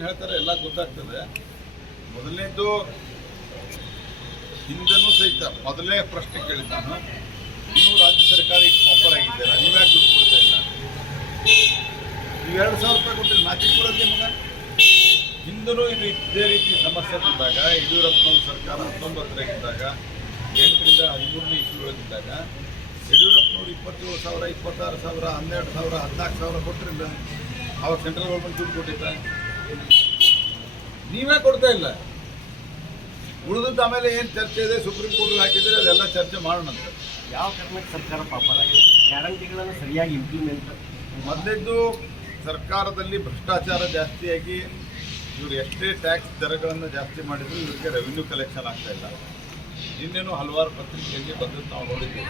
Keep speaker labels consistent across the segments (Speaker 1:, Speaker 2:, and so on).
Speaker 1: ಏನು ಹೇಳ್ತಾರೆ ಎಲ್ಲ ಗೊತ್ತಾಗ್ತದೆ. ಮೊದಲನೇದು ಹಿಂದನೂ ಸಹಿತ ಮೊದಲೇ ಪ್ರಶ್ನೆ ಕೇಳಿದ ನೀವು ರಾಜ್ಯ ಸರ್ಕಾರ ಪಾಪರ್ ಆಗಿದ್ದೀರಾ ನೀವ್ಯಾಕೆ ದುಡ್ಡು ಕೊಡ್ತಾ ಇಲ್ಲ? ನೀವು ಎರಡು ಸಾವಿರ ರೂಪಾಯಿ ಕೊಟ್ಟಿಲ್ಲ ನಾಚಿಕ್ ಬರೋದು ಮಗ. ಹಿಂದೂ ಇದು ಇದೇ ರೀತಿ ಸಮಸ್ಯೆ ಬಂದಾಗ, ಯಡಿಯೂರಪ್ಪನವ್ರ ಸರ್ಕಾರ ಹತ್ತೊಂಬತ್ತರಾಗಿದ್ದಾಗ ಎಂಟರಿಂದ ಹದಿಮೂರನೇ ಇಸ್ಯೂಗಳಿದ್ದಾಗ ಯಡಿಯೂರಪ್ಪನವ್ರು ಇಪ್ಪತ್ತೇಳು ಸಾವಿರ, ಇಪ್ಪತ್ತಾರು ಸಾವಿರ, ಹನ್ನೆರಡು ಸಾವಿರ, ಹದಿನಾಲ್ಕು ಸಾವಿರ ಕೊಟ್ಟರಿಲ್ಲ ಅವಾಗ ಸೆಂಟ್ರಲ್ ಗೌರ್ಮೆಂಟ್ ದುಡ್ಡು ಕೊಟ್ಟಿದ್ದ ನೀವೇ ಕೊಡ್ತಾ ಇಲ್ಲ. ಉಳಿದದ್ದು ಆಮೇಲೆ ಏನು ಚರ್ಚೆ ಇದೆ? ಸುಪ್ರೀಂ ಕೋರ್ಟ್ ಹಾಕಿದ್ರೆ ಅದೆಲ್ಲ ಚರ್ಚೆ ಮಾಡೋಣ ಅಂತ.
Speaker 2: ಯಾವ ಕಾರಣಕ್ಕೆ ಸರ್ಕಾರ ಪಾಪರ್ ಆಗಿದೆ? ಗ್ಯಾರಂಟಿಗಳನ್ನು ಸರಿಯಾಗಿ ಇಂಪ್ಲಿಮೆಂಟ್
Speaker 1: ಮೊದಲಿದ್ದು ಸರ್ಕಾರದಲ್ಲಿ ಭ್ರಷ್ಟಾಚಾರ ಜಾಸ್ತಿಯಾಗಿ ಇವರು ಎಷ್ಟೇ ಟ್ಯಾಕ್ಸ್ ದರಗಳನ್ನು ಜಾಸ್ತಿ ಮಾಡಿದ್ರು ಇವರಿಗೆ ರೆವಿನ್ಯೂ ಕಲೆಕ್ಷನ್ ಆಗ್ತಾ ಇಲ್ಲ. ನಿನ್ನೆನೂ ಹಲವಾರು ಪತ್ರಿಕೆಯಲ್ಲಿ ಬಂದದ್ದು ನಾವು ನೋಡಿದ್ದೀವಿ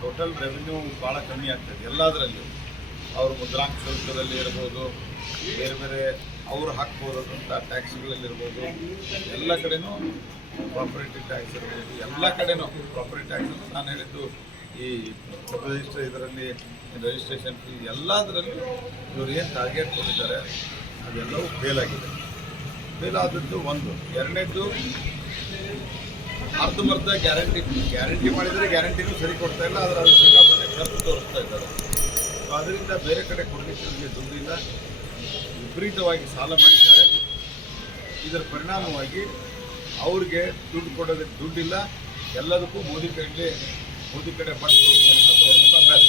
Speaker 1: ಟೋಟಲ್ ರೆವಿನ್ಯೂ ಭಾಳ ಕಮ್ಮಿ ಆಗ್ತದೆ ಎಲ್ಲದರಲ್ಲೂ ಅವರು ಮುದ್ರಾಂಕ ಶುಲ್ಕದಲ್ಲಿ ಇರ್ಬೋದು ಬೇರೆ ಬೇರೆ ಅವರು ಹಾಕ್ಬೋದಾದಂಥ ಟ್ಯಾಕ್ಸ್ಗಳಲ್ಲಿರ್ಬೋದು. ಎಲ್ಲ ಕಡೆನೂ ಪ್ರಾಪರ್ಟಿ ಟ್ಯಾಕ್ಸ್ ಇರ್ಬೋದು ಎಲ್ಲ ಕಡೆನೂ ಪ್ರಾಪರ್ಟಿ ಟ್ಯಾಕ್ಸ್ ನಾನು ಹೇಳಿದ್ದು ಈ ರಿಜಿಸ್ಟರ್ ಇದರಲ್ಲಿ ರಿಜಿಸ್ಟ್ರೇಷನ್ ಫೀ ಎಲ್ಲದರಲ್ಲಿ ಇವರು ಏನು ಟಾರ್ಗೆಟ್ ಕೊಟ್ಟಿದ್ದಾರೆ, ಅದೆಲ್ಲವೂ ಫೇಲ್ ಆಗಿದೆ. ಫೇಲ್ ಆದದ್ದು ಒಂದು. ಎರಡನೇದ್ದು ಅರ್ಧಂಬರ್ಧ ಗ್ಯಾರಂಟಿ ಗ್ಯಾರಂಟಿ ಮಾಡಿದರೆ ಗ್ಯಾರಂಟಿನೂ ಸರಿ ಕೊಡ್ತಾ ಇಲ್ಲ ಅದರ ಅದು ಸಿಕ್ಕಾಪಟ್ಟೆ ಖರ್ಚು ತೋರಿಸ್ತಾ ಇದ್ದಾರೆ. ಸೊ ಅದರಿಂದ ಬೇರೆ ಕಡೆ ಕೊಡಲಿಕ್ಕೆ ದುಡ್ಡಿಲ್ಲ. ವಿಪರೀತವಾಗಿ ಸಾಲ ಮಾಡಿದ್ದಾರೆ. ಇದರ ಪರಿಣಾಮವಾಗಿ ಅವ್ರಿಗೆ ದುಡ್ಡು ಕೊಡೋದಕ್ಕೆ ದುಡ್ಡಿಲ್ಲ. ಎಲ್ಲದಕ್ಕೂ ಮೋದಿ ಕಡೆಗೆ ಮೋದಿ ಕಡೆ ಬಂದು ಅಭ್ಯಾಸ.